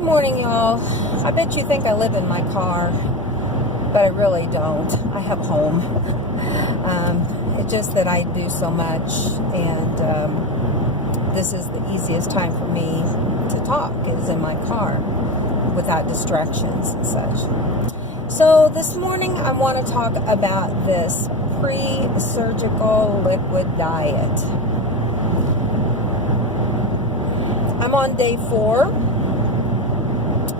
Good morning, y'all. I bet you think I live in my car, but I really don't. I have home. It's just that I do so much, and this is the easiest time for me to talk, is in my car without distractions and such. So this morning I want to talk about this pre-surgical liquid diet. I'm on day 4.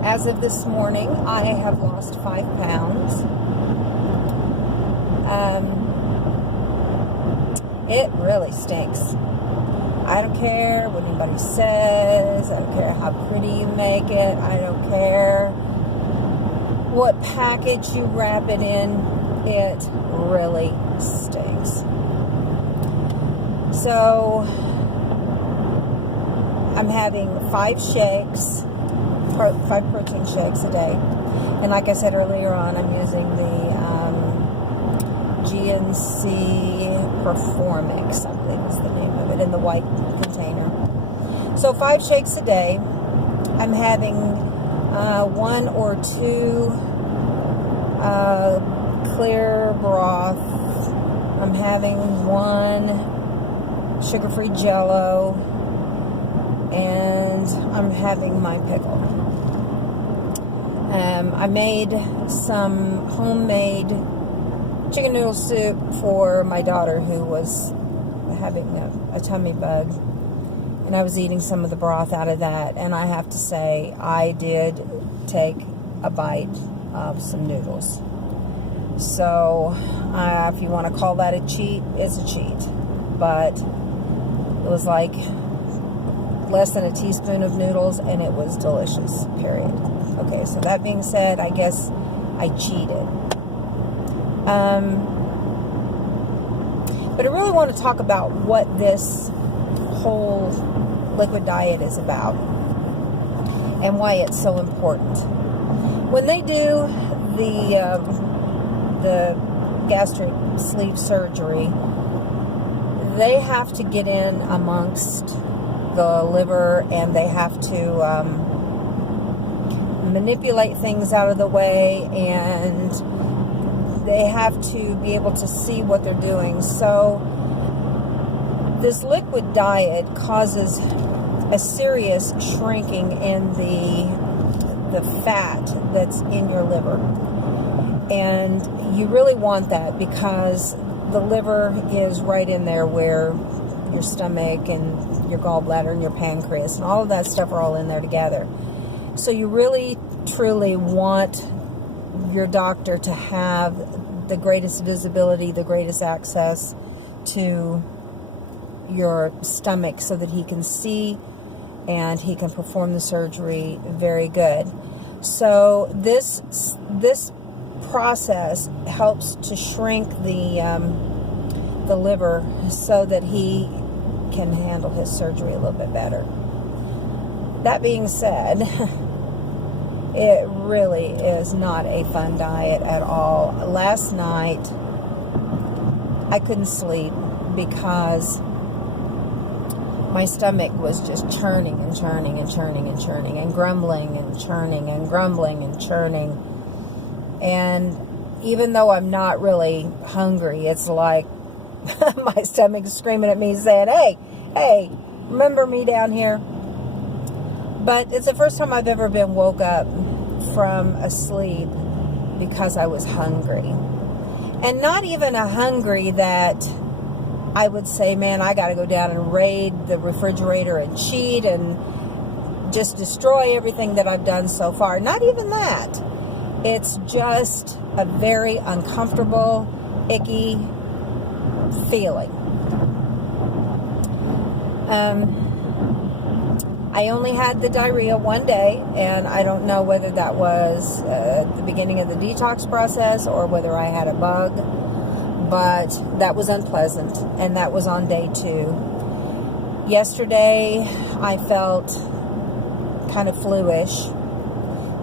As of this morning, I have lost 5 pounds. It really stinks. I don't care what anybody says. I don't care how pretty you make it. I don't care what package you wrap it in. It really stinks. So I'm having 5 shakes. 5 protein shakes a day, and like I said earlier on, I'm using the GNC Performix, I believe is the name of it, in the white container. So 5 shakes a day. I'm having 1 or 2 clear broth. I'm having 1 sugar-free Jello, and I'm having my pickle. I made some homemade chicken noodle soup for my daughter who was having a tummy bug, and I was eating some of the broth out of that, and I have to say I did take a bite of some noodles. So if you want to call that a cheat, it's a cheat, but it was like less than a teaspoon of noodles, and it was delicious, period. Okay, so that being said, I guess I cheated. But I really want to talk about what this whole liquid diet is about and why it's so important. When they do the gastric sleeve surgery, they have to get in amongst the liver, and they have to manipulate things out of the way, and they have to be able to see what they're doing. So this liquid diet causes a serious shrinking in the fat that's in your liver, and you really want that, because the liver is right in there where your stomach and your gallbladder and your pancreas and all of that stuff are all in there together. So you really, truly want your doctor to have the greatest visibility, the greatest access to your stomach, so that he can see and he can perform the surgery very good. So this process helps to shrink the liver so that he can handle his surgery a little bit better. That being said, it really is not a fun diet at all. Last night, I couldn't sleep because my stomach was just churning and churning and churning and churning and grumbling and churning and grumbling and churning. And even though I'm not really hungry, it's like my stomach's screaming at me saying, hey, remember me down here? But it's the first time I've ever been woke up from a sleep because I was hungry. And not even a hungry that I would say, man, I got to go down and raid the refrigerator and cheat and just destroy everything that I've done so far. Not even that. It's just a very uncomfortable, icky feeling. I only had the diarrhea one day, and I don't know whether that was the beginning of the detox process or whether I had a bug, but that was unpleasant, and that was on day 2. Yesterday, I felt kind of fluish.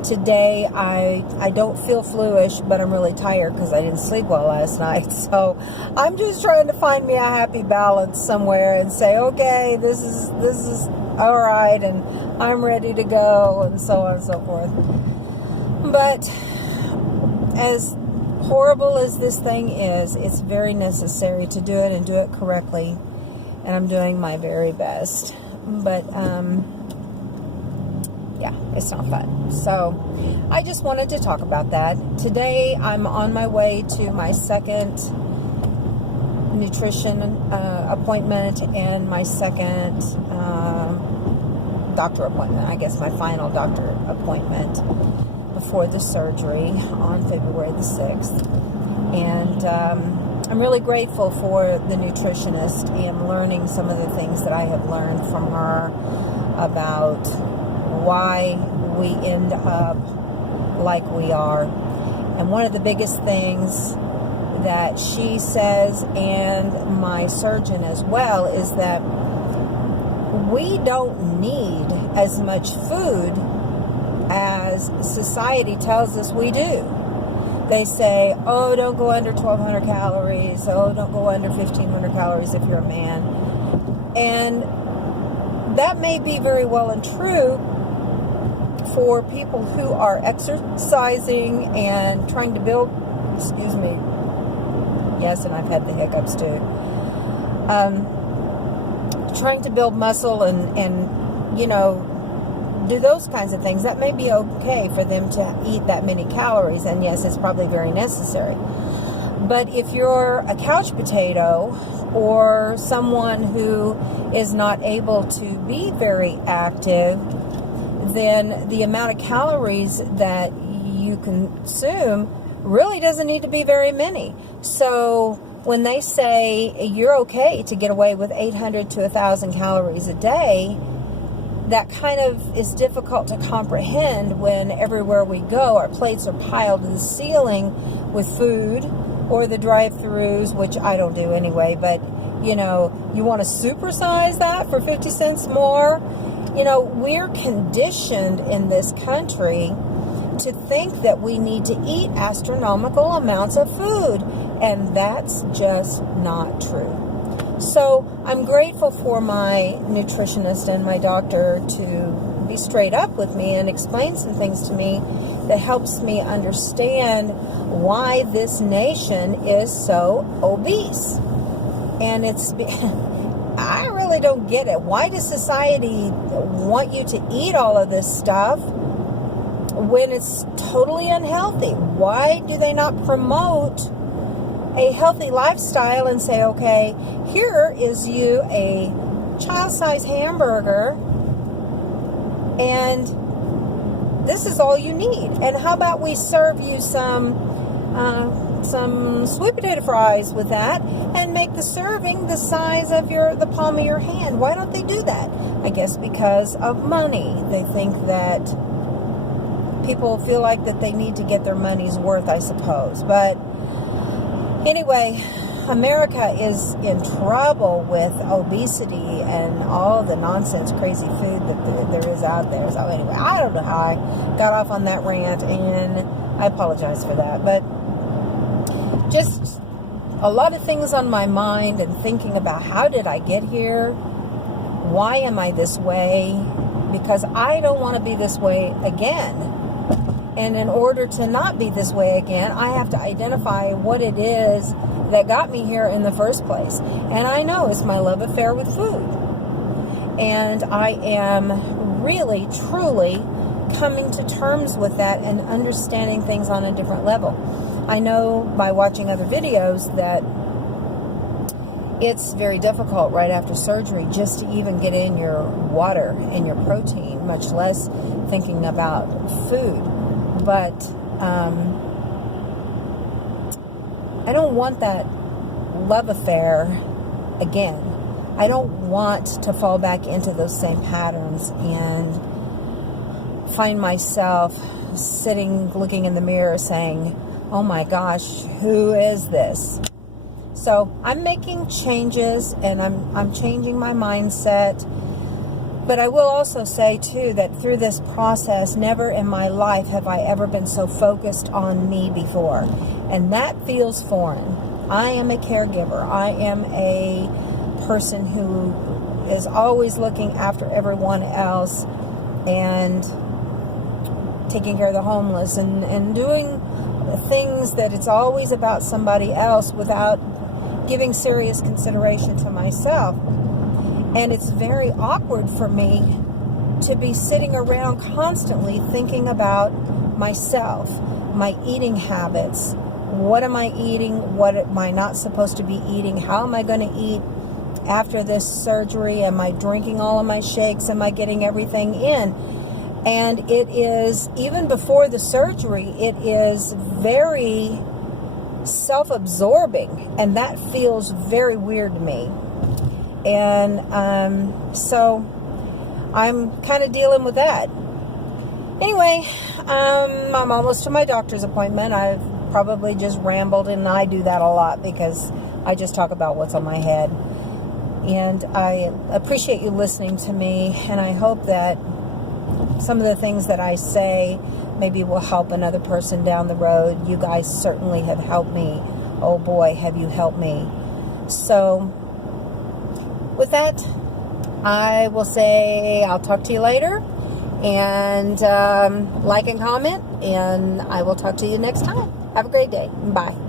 Today, I don't feel fluish, but I'm really tired because I didn't sleep well last night. So I'm just trying to find me a happy balance somewhere and say, okay, this is all right, and I'm ready to go, and so on and so forth. But as horrible as this thing is, it's very necessary to do it and do it correctly, and I'm doing my very best. But yeah, it's not fun. So I just wanted to talk about that. Today I'm on my way to my second nutrition appointment and my second doctor appointment. I guess my final doctor appointment before the surgery on February the 6th. And I'm really grateful for the nutritionist and learning some of the things that I have learned from her about why we end up like we are. And one of the biggest things that she says, and my surgeon as well, is that we don't need as much food as society tells us we do. They say, oh, don't go under 1,200 calories. Oh, don't go under 1,500 calories if you're a man. And that may be very well and true for people who are exercising and trying to build, excuse me, yes, and I've had the hiccups too, trying to build muscle and you know, do those kinds of things. That may be okay for them to eat that many calories, and yes, it's probably very necessary. But if you're a couch potato or someone who is not able to be very active, then the amount of calories that you consume really doesn't need to be very many. So when they say you're okay to get away with 800 to 1,000 calories a day, that kind of is difficult to comprehend when everywhere we go, our plates are piled to the ceiling with food, or the drive-thrus, which I don't do anyway, but, you know, you want to supersize that for 50 cents more? You know, we're conditioned in this country to think that we need to eat astronomical amounts of food, and that's just not true. So I'm grateful for my nutritionist and my doctor to be straight up with me and explain some things to me that helps me understand why this nation is so obese. And it's, I really don't get it. Why does society want you to eat all of this stuff when it's totally unhealthy? Why do they not promote a healthy lifestyle and say, okay, here is you a child-sized hamburger, and this is all you need. And how about we serve you some sweet potato fries with that, and make the serving the size of the palm of your hand? Why don't they do that? I guess because of money. They think that people feel like that they need to get their money's worth, I suppose. But anyway, America is in trouble with obesity and all the nonsense, crazy food that there is out there. So anyway, I don't know how I got off on that rant, and I apologize for that. But just a lot of things on my mind, and thinking about how did I get here? Why am I this way? Because I don't want to be this way again. And in order to not be this way again, I have to identify what it is that got me here in the first place. And I know it's my love affair with food. And I am really, truly coming to terms with that and understanding things on a different level. I know by watching other videos that it's very difficult right after surgery just to even get in your water and your protein, much less thinking about food. But I don't want that love affair again. I don't want to fall back into those same patterns and find myself sitting, looking in the mirror saying, oh my gosh, who is this? So I'm making changes, and I'm changing my mindset. But I will also say, too, that through this process, never in my life have I ever been so focused on me before. And that feels foreign. I am a caregiver. I am a person who is always looking after everyone else. and taking care of the homeless and doing things that it's always about somebody else without giving serious consideration to myself. And it's very awkward for me to be sitting around constantly thinking about myself, my eating habits. What am I eating? What am I not supposed to be eating? How am I going to eat after this surgery? Am I drinking all of my shakes? Am I getting everything in? And it is, even before the surgery, it is very self-absorbing, and that feels very weird to me. And so I'm kind of dealing with that. Anyway, I'm almost to my doctor's appointment. I've probably just rambled, and I do that a lot because I just talk about what's on my head. And I appreciate you listening to me, and I hope that some of the things that I say maybe will help another person down the road. You guys certainly have helped me. Oh boy, have you helped me. So with that, I will say I'll talk to you later, and like and comment, and I will talk to you next time. Have a great day. Bye.